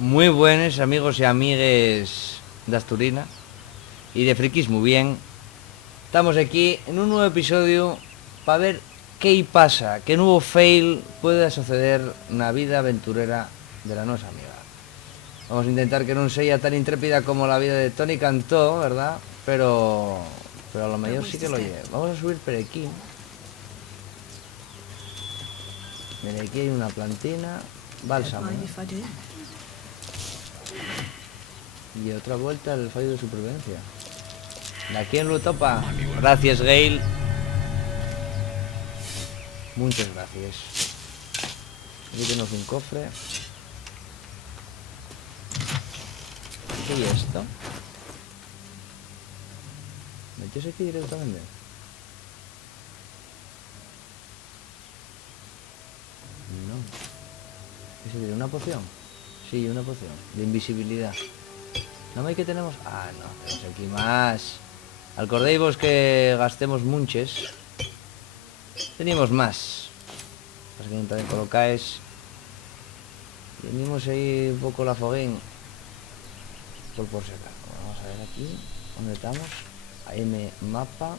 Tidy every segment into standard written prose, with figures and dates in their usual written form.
Muy buenos amigos y amigues de Asturina y de Frikis muy bien. Estamos aquí en un nuevo episodio para ver qué pasa, qué nuevo fail puede suceder en la vida aventurera de la nuestra amiga. Vamos a intentar que no sea tan intrépida como la vida de Tony Cantó, ¿verdad? Pero a lo mejor sí que lo lleve. Vamos a subir por aquí. Mira, aquí hay una plantina, bálsamo. Y otra vuelta al fallo de supervivencia. ¿A quién lo topa? Gracias, Gale. Muchas gracias. Aquí tenemos un cofre. ¿Qué es esto? ¿Metes aquí directamente? No. ¿Qué sería? ¿Una poción? Sí, una poción. De invisibilidad. ¿No hay que tenemos? Ah, no. Tenemos aquí más. Acordéis que gastemos munches. Teníamos más. Así que también colocáis. Venimos ahí un poco la foguín. Por si acaso. Vamos a ver aquí. ¿Dónde estamos? AM mapa.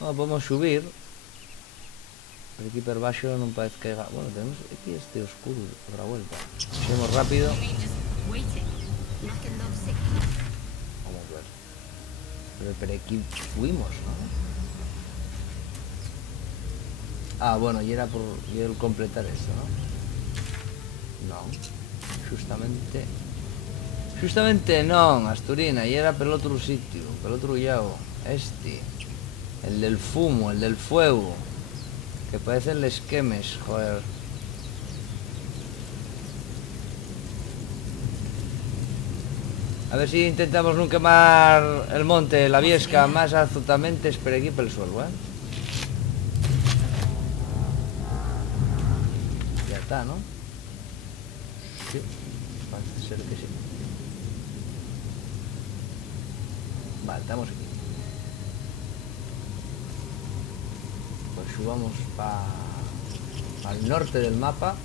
Podemos subir. Por aquí por baixo non parece que haya... Bueno, tenemos aquí este oscuro. Otra vuelta. Hacemos rápido. Vamos a ver. Pero aquí fuimos, ¿no? Ah, bueno, y era por el completar esto, ¿no? No. Justamente non, Asturina. Y era por el otro sitio. Por el otro llao. Este. El del fumo, el del fuego. Que parecen les quemes, joder. A ver si intentamos no quemar el monte, la viesca, más absolutamente por aquí por el suelo, ¿eh? Ya está, ¿no? Sí, parece ser que sí. Vale, estamos aquí. Pues subamos al norte del mapa.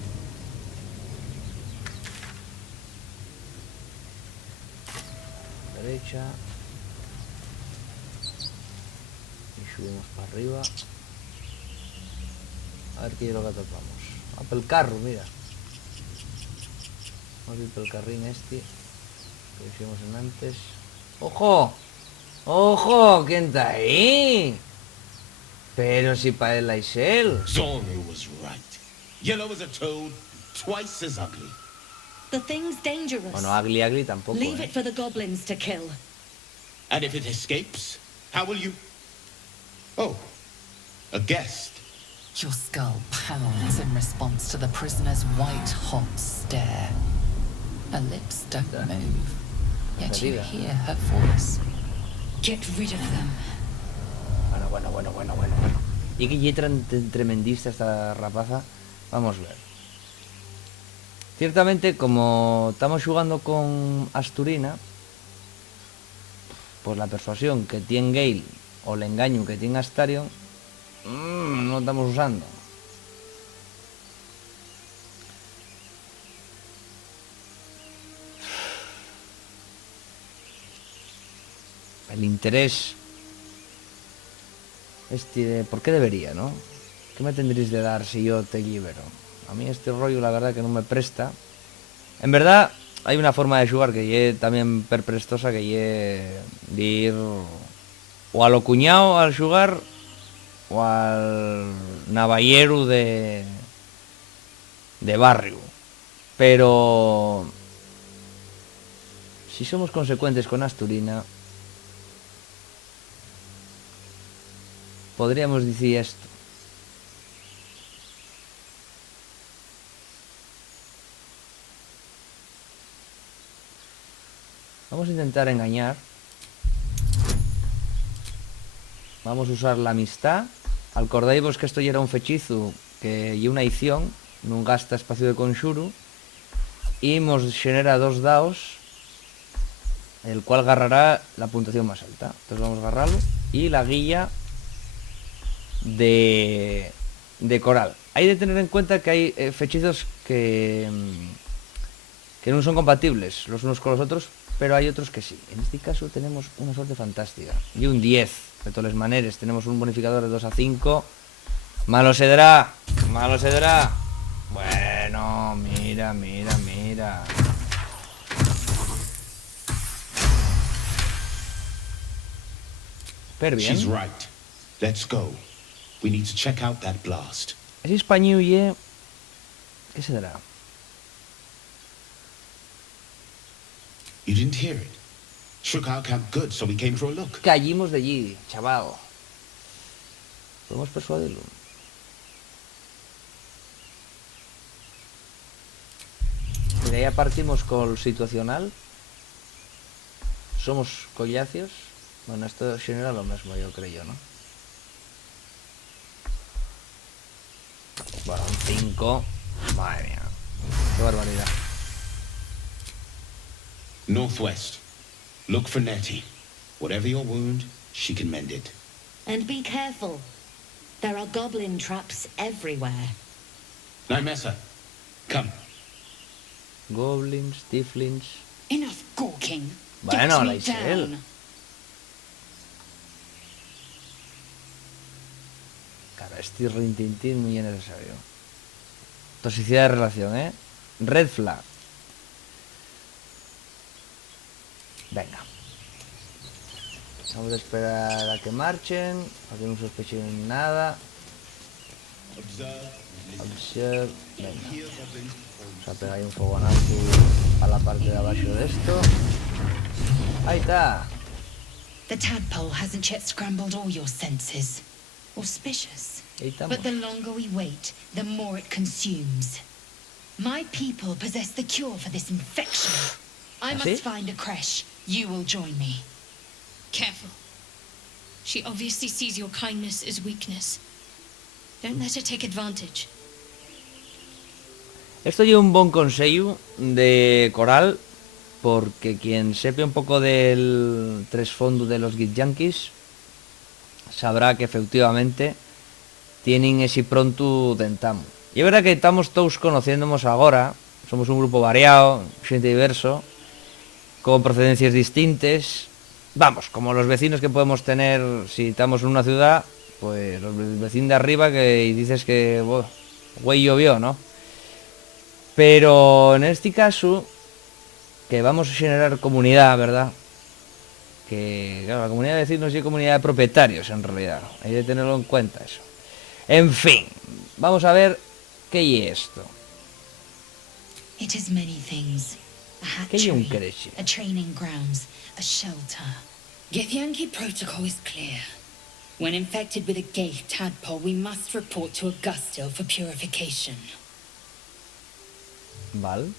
Derecha. Y subimos para arriba. A ver qué es lo que topamos. Ah, por el carro, mira. Vamos a ir por el carrín este que hicimos en antes. ¡Ojo! ¡Ojo! ¿Quién está ahí? Pero si para el Aisel. Zoro was right. Yellow as a toad, twice as ugly. The thing's dangerous. Bueno, Ugly tampoco. Leave it for the goblins to kill. And if it escapes, how will you... Oh, a guest. Your skull pounds in response to the prisoner's white-hot stare. Her lips don't move, yet you hear her voice. Get rid of them. Bueno. Y que ya tremendista esta rapaza. Vamos a ver. Ciertamente, como estamos jugando con Asturina, pues la persuasión que tiene Gale o el engaño que tiene Astarion no lo estamos usando. El interés ¿por qué debería, no? ¿Qué me tendréis de dar si yo te libero? A mí este rollo la verdad que no me presta. En verdad hay una forma de jugar que lle también perprestosa, que lle de ir o a lo cuñado al jugar o al navallero de barrio. Pero si somos consecuentes con Asturina, podríamos decir esto. Vamos a intentar engañar. Vamos a usar la amistad. Acordaos que esto ya era un fechizo que y una edición, no gasta espacio de conxuro. Y nos genera 2 daos, el cual agarrará la puntuación más alta. Entonces vamos a agarrarlo. Y la guía de coral. Hay de tener en cuenta que hay fechizos que no son compatibles los unos con los otros, pero hay otros que sí. En este caso tenemos una suerte fantástica. Y un 10, de todas maneras. Tenemos un bonificador de 2 a 5. Malo se dará. Malo se dará. Bueno, mira, mira, mira. Pero bien. She's right. Let's go. We need to check out that blast. Ese español, ¿qué se dará? You didn't hear it? Shook our camp good, so we came for a look. Caímos de allí, chaval. Podemos persuadirlo. Y de ahí partimos con el situacional. Somos collacios. Bueno, esto genera lo mismo, yo creo, ¿no? Bueno, un 5. Madre mía. Qué barbaridad. Northwest. Look for Nettie. Whatever your wound, she can mend it. And be careful. There are goblin traps everywhere. Nymessa, come. Goblins, tieflings. Enough gawking. Bueno, Get la me Isel. down. Cara, este rintintín muy necesario. Toxicidad de relación, ¿eh? Red flag. Venga. Vamos a esperar a que marchen. Para que no sospechen nada. Observe. Venga. Vamos a pegar ahí un fogonazo a la parte de abajo de esto. Ahí está. The tadpole hasn't yet scrambled all your senses. Auspicious. Ahí estamos. But the longer we wait, the more it consumes. My people possess the cure for this infection. I ¿Ah, must sí? find a creche. You will join me. Careful. She obviously sees your kindness as weakness. Don't let her take advantage. Esto lleva un buen consejo de Coral, porque quien sepa un poco del trasfondo de los Git Yankees sabrá que efectivamente tienen ese pronto tentamo. Y es verdad que estamos todos conociéndonos ahora, somos un grupo variado, gente diverso, con procedencias distintas. Vamos, como los vecinos que podemos tener si estamos en una ciudad, pues los vecinos de arriba que dices que, güey, llovió, ¿no? Pero en este caso, que vamos a generar comunidad, ¿verdad? Que, claro, la comunidad de vecinos y comunidad de propietarios, en realidad. Hay que tenerlo en cuenta eso. En fin, vamos a ver qué es esto. It is many things. A ¿Qué hay un hatchery, creche? a training grounds, a shelter. Githyanki protocol is clear. When infected with a gay tadpole, we must report to Augusto for purification. Vale.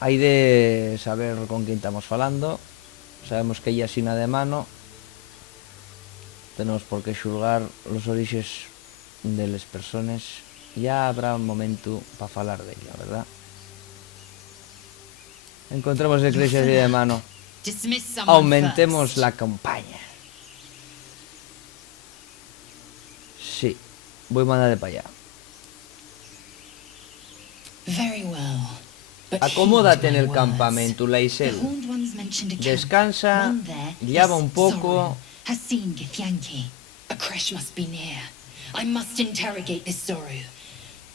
Hay de saber con quién estamos falando. Sabemos que ella es Sina de mano. Tenemos por qué xulgar los orígenes de las personas. Ya habrá un momento para falar de ella, ¿verdad? Encontremos el cliché de mano. Dismiss someone Aumentemos first. la campaña. Sí, voy a mandarle para allá. Very well. But Acomódate en heed my el words. campamento, The Laisel. horned ones mentioned a camp. Descansa, One there, llama yes, un poco. Soren, has seen Githyanki. A creche must be near. I must interrogate this Zoru.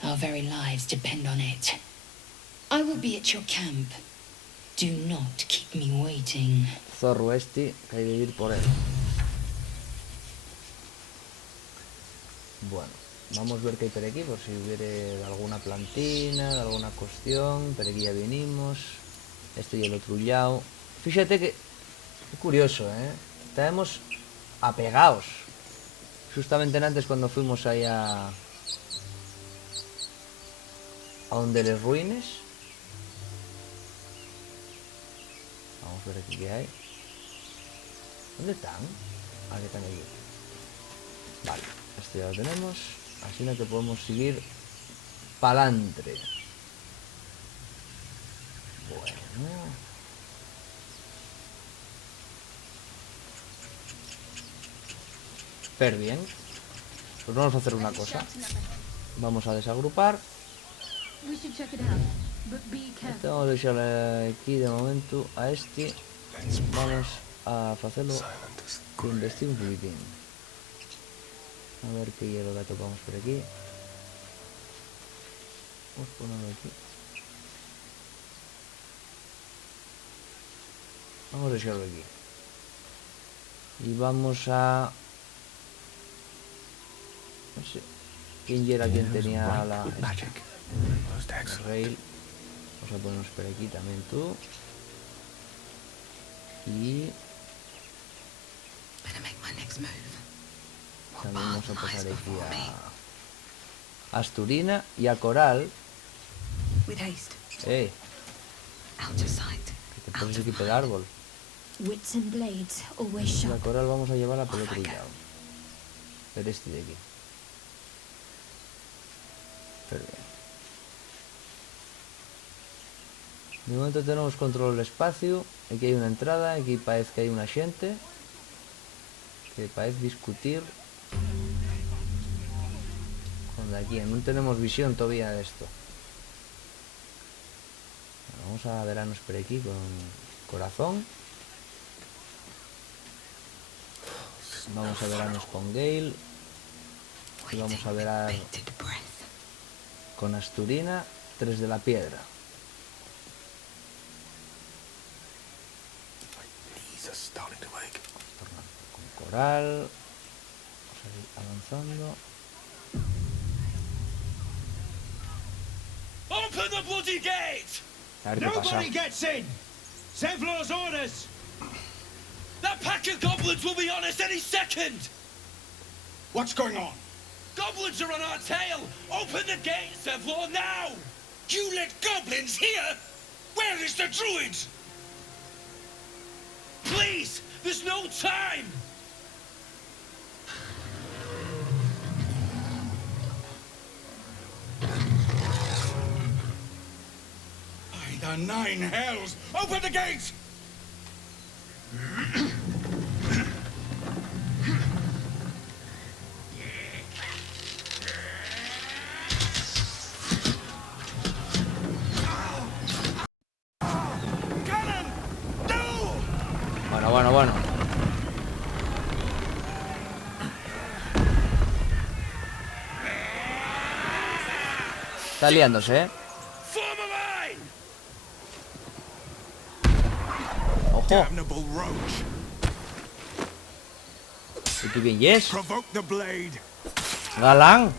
Our very lives depend on it. I will be at your camp. Do not keep me waiting. Zorro este, que hay de ir por él. Bueno, vamos a ver qué hay por aquí, por si hubiera alguna plantina, alguna cuestión. Por aquí ya vinimos. Este ya lo he trullado. Fíjate que, qué curioso, ¿eh? Estábamos apegados. Justamente antes cuando fuimos ahí a donde les ruines. Vamos a ver aquí qué hay. ¿Dónde están? Ah, que están allí. Vale, este ya lo tenemos. Así no que podemos seguir pa'lantre. Bueno. Pero bien. Pues vamos a hacer una cosa. Vamos a desagrupar. Este vamos a deixar aquí de momento a este. Vamos a facelo que investigue un poquitín. A ver que hielo que topamos por aquí. Vamos a ponerlo aquí. Vamos a deixarlo aquí. Y vamos a... no sé quién era quien tenía la rail. Vamos a ponernos por aquí también tú. Y también vamos a pasar aquí a Asturina y a Coral. Que te pones equipo de árbol. Wits and blades, always Y a sharp. Coral vamos a llevarla por otro lado. Pero este de aquí. Pero bien. De momento tenemos control del espacio. Aquí hay una entrada, aquí parece que hay una xente que parece discutir con de aquí. No tenemos visión todavía de esto. Bueno, vamos a vernos por aquí con corazón. Vamos a vernos con Gale. Y vamos a ver con Asturina, 3 de la piedra. Con Coral. Vamos a ir avanzando. Open the bloody gate! A ver qué pasa. Nobody gets in! Zevlor's orders! That pack of goblins will be on us any second! What's going on? Goblins are on our tail! Open the gate, Zevlor, now! You let goblins here? Where is the druid? Please! There's no time! By the 9 hells! Open the gate! Cannon! No! Bueno. Está liándose, ¿eh? Form a line! Ojo. Damnable roach! ¿Y qué bien yes? Provoke the blade! Galán.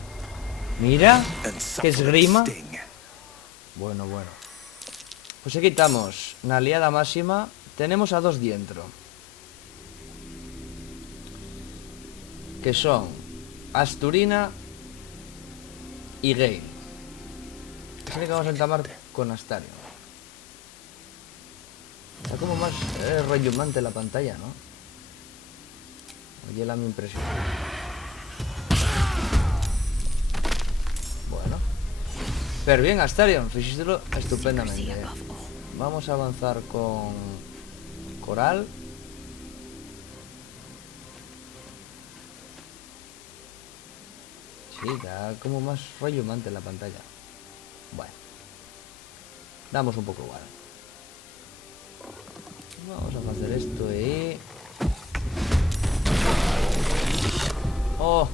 Mira. And Que suffer esgrima. its sting. Bueno. Pues aquí estamos. Na liada máxima. Tenemos a 2 dentro. Que son Asturina y Gale. Así que vamos a entamar con Astarion. Está como más relumante la pantalla, ¿no? Oye, la mi impresión. Bueno. Pero bien, Astarion, fíjistelo estupendamente. Vamos a avanzar con Coral. Sí, está como más relumante la pantalla. Bueno. Damos un poco igual. Vamos a hacer esto y... Oh.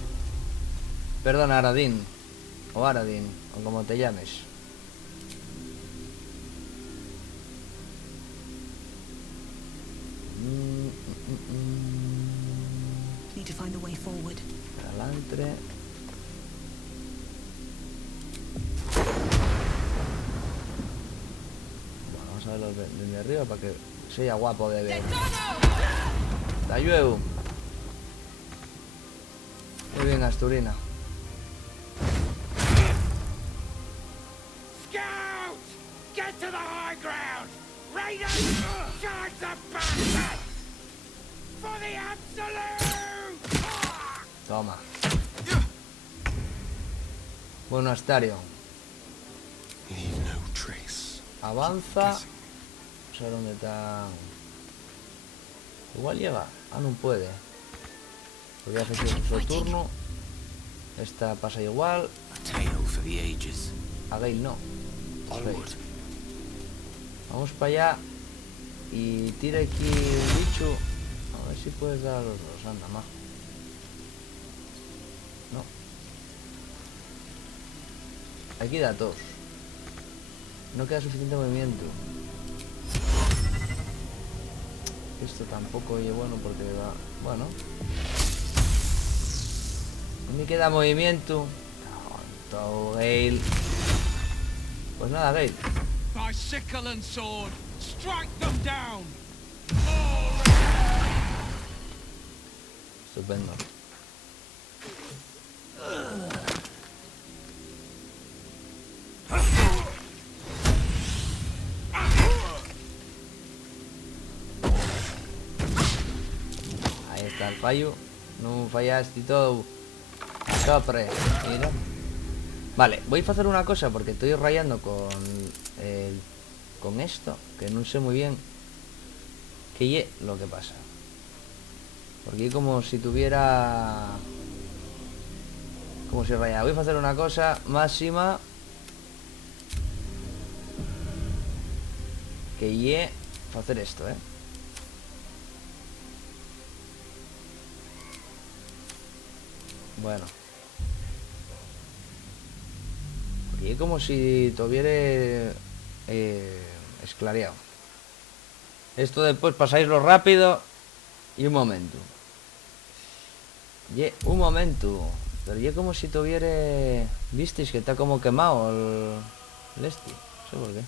Perdona, Aradín. O Aradín, o como te llames. Need to find the way forward. Adelante. Bueno, vamos a verlo desde arriba para que sea guapo de ver. ¡Te ayudo! Muy bien, Asturina. Scout! Get to the high ground! Raiders! Charge the bastard! For the absolute! Toma. Bueno, Astarion. Leave no trace. Avanza. No sé dónde está. Igual llega. Ah, no puede. Porque hace su turno. Esta pasa igual. A tale for the ages. A Gale no. Onward. Vamos para allá. Y tira aquí el bicho. A ver si puedes dar a los dos. Anda, más. No. Aquí da todos. No queda suficiente movimiento. Esto tampoco es bueno porque va... Bueno. No me queda movimiento. Tonto, Gale. Pues nada, Gale. By sickle and sword, strike them down. Estupendo. Ahí está el fallo. No fallaste y todo. Sopre. Mira. Vale, voy a hacer una cosa porque estoy rayando con esto, que no sé muy bien qué es lo que pasa. Porque como si tuviera... Como si rayara. Voy a hacer una cosa máxima. Que ye hacer esto, Bueno. Porque ye como si tuviera esclareado. Esto después pasáislo rápido. Y un momento. Ye, un momento. Pero ye como si tuviera... ¿Visteis que está como quemado el este? No sé por qué.